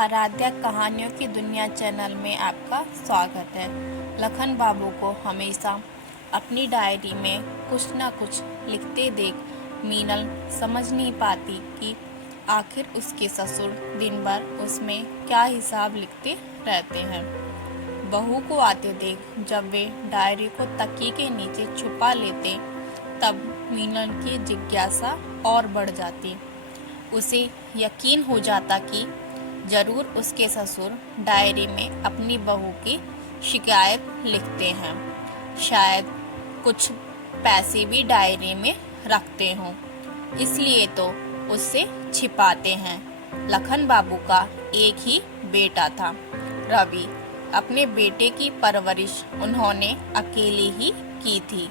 आराध्या कहानियों की दुनिया चैनल में आपका स्वागत है। लखन बाबू को हमेशा अपनी डायरी में कुछ न कुछ लिखते देख मीनल समझ नहीं पाती कि आखिर उसके ससुर दिन भर उसमें क्या हिसाब लिखते रहते हैं। बहू को आते देख जब वे डायरी को तकिए के नीचे छुपा लेते तब मीनल की जिज्ञासा और बढ़ जाती। उसे यकीन हो जाता कि जरूर उसके ससुर डायरी में अपनी बहू की शिकायत लिखते हैं। शायद कुछ पैसे भी डायरी में रखते हों, इसलिए तो उससे छिपाते हैं। लखन बाबू का एक ही बेटा था, रवि। अपने बेटे की परवरिश उन्होंने अकेले ही की थी,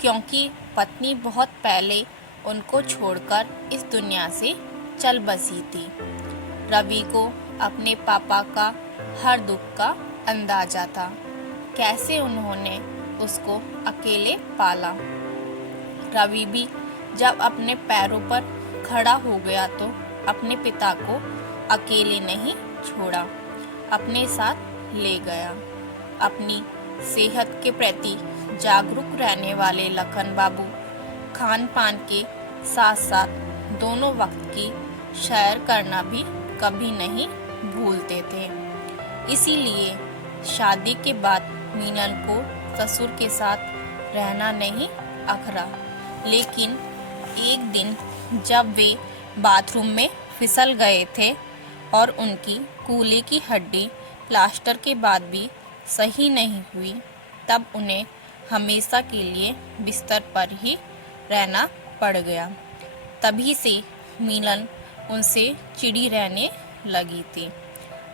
क्योंकि पत्नी बहुत पहले उनको छोड़कर इस दुनिया से चल बसी थी। रवि को अपने पापा का हर दुख का अंदाजा था। कैसे उन्होंने उसको अकेले पाला। रवि भी जब अपने पैरों पर खड़ा हो गया तो अपने पिता को अकेले नहीं छोड़ा, अपने साथ ले गया। अपनी सेहत के प्रति जागरूक रहने वाले लखन बाबू खान पान के साथ साथ दोनों वक्त की सैर करना भी कभी नहीं भूलते थे। इसीलिए शादी के बाद मीनल को ससुर के साथ रहना नहीं अखरा। लेकिन एक दिन जब वे बाथरूम में फिसल गए थे और उनकी कूल्हे की हड्डी प्लास्टर के बाद भी सही नहीं हुई, तब उन्हें हमेशा के लिए बिस्तर पर ही रहना पड़ गया। तभी से मीनल उनसे चिढ़ी रहने लगी थी।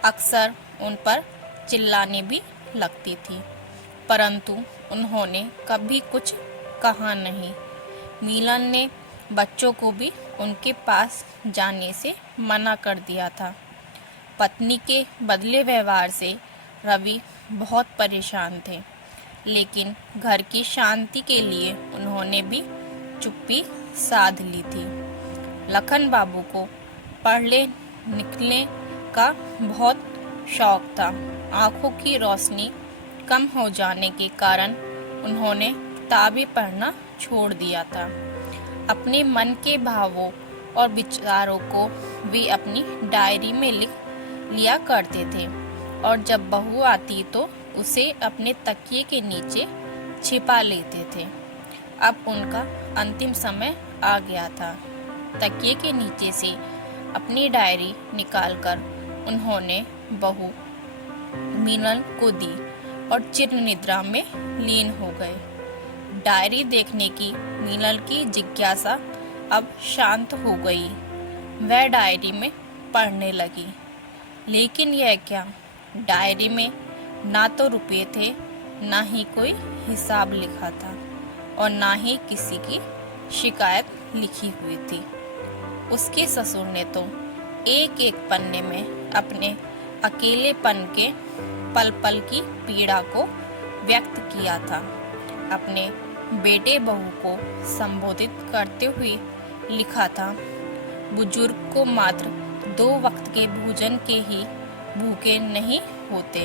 अक्सर उन पर चिल्लाने भी लगती थी, परंतु उन्होंने कभी कुछ कहा नहीं। मीनल ने बच्चों को भी उनके पास जाने से मना कर दिया था। पत्नी के बदले व्यवहार से रवि बहुत परेशान थे, लेकिन घर की शांति के लिए उन्होंने भी चुप्पी साध ली थी। लखन बाबू को पढ़ने निकलने का बहुत शौक था। आंखों की रोशनी कम हो जाने के कारण उन्होंने किताबें पढ़ना छोड़ दिया था। अपने मन के भावों और विचारों को वे अपनी डायरी में लिख लिया करते थे और जब बहू आती तो उसे अपने तकिए के नीचे छिपा लेते थे। अब उनका अंतिम समय आ गया था। तकिए के नीचे से अपनी डायरी निकालकर उन्होंने बहू मीनल को दी और चिर निद्रा में लीन हो गए। डायरी देखने की मीनल की जिज्ञासा अब शांत हो गई। वह डायरी में पढ़ने लगी। लेकिन यह क्या, डायरी में ना तो रुपये थे, ना ही कोई हिसाब लिखा था और ना ही किसी की शिकायत लिखी हुई थी। उसके ससुर ने तो एक एक पन्ने में अपने अकेलेपन के पल पल की पीड़ा को व्यक्त किया था। अपने बेटे बहू को संबोधित करते हुए लिखा था, बुजुर्ग को मात्र 2 वक्त के भोजन के ही भूखे नहीं होते,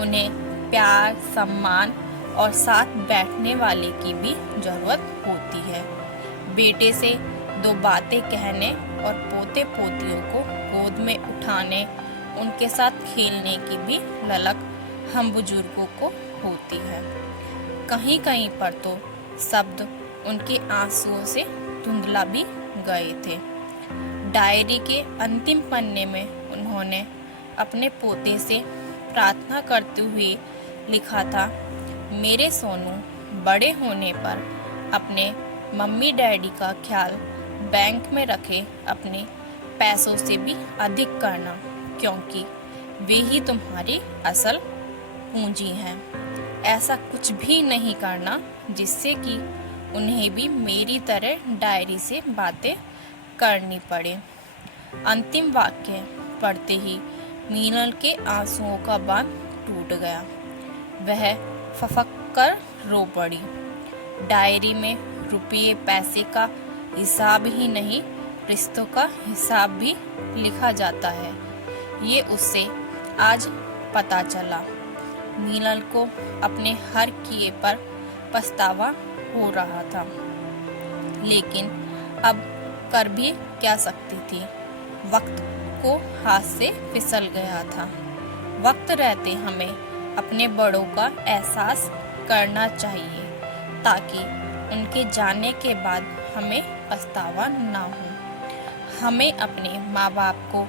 उन्हें प्यार, सम्मान और साथ बैठने वाले की भी जरूरत होती है। बेटे से 2 बातें कहने और पोते पोतियों को गोद में उठाने, उनके साथ खेलने की भी ललक हम बुजुर्गों को होती है। कहीं कहीं पर तो शब्द उनके आंसुओं से धुंधला भी गए थे। डायरी के अंतिम पन्ने में उन्होंने अपने पोते से प्रार्थना करते हुए लिखा था, मेरे सोनू, बड़े होने पर अपने मम्मी डैडी का ख्याल बैंक में रखे अपने पैसों से भी अधिक करना, क्योंकि वे ही तुम्हारी असल पूंजी हैं। ऐसा कुछ भी नहीं करना जिससे कि उन्हें भी मेरी तरह डायरी से बातें करनी पड़े। अंतिम वाक्य पढ़ते ही मीनल के आंसुओं का बांध टूट गया। वह फफक कर रो पड़ी। डायरी में रुपये पैसे का हिसाब ही नहीं, रिश्तों का हिसाब भी लिखा जाता है। ये उससे आज पता चला। मीनल को अपने हर किए पर पछतावा हो रहा था, लेकिन अब कर भी क्या सकती थी। वक्त को हाथ से फिसल गया था। वक्त रहते हमें अपने बड़ों का एहसास करना चाहिए, ताकि उनके जाने के बाद हमें पछतावा ना हो। हमें अपने माँ बाप को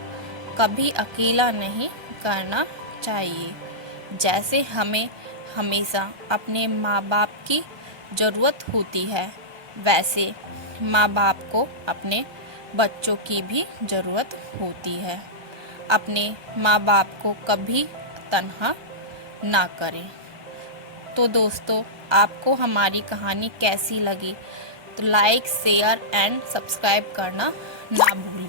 कभी अकेला नहीं करना चाहिए। जैसे हमें हमेशा अपने माँ बाप की ज़रूरत होती है, वैसे माँ बाप को अपने बच्चों की भी ज़रूरत होती है। अपने माँ बाप को कभी तन्हा ना करें। तो दोस्तों, आपको हमारी कहानी कैसी लगी तो लाइक, शेयर एंड सब्सक्राइब करना ना भूलें।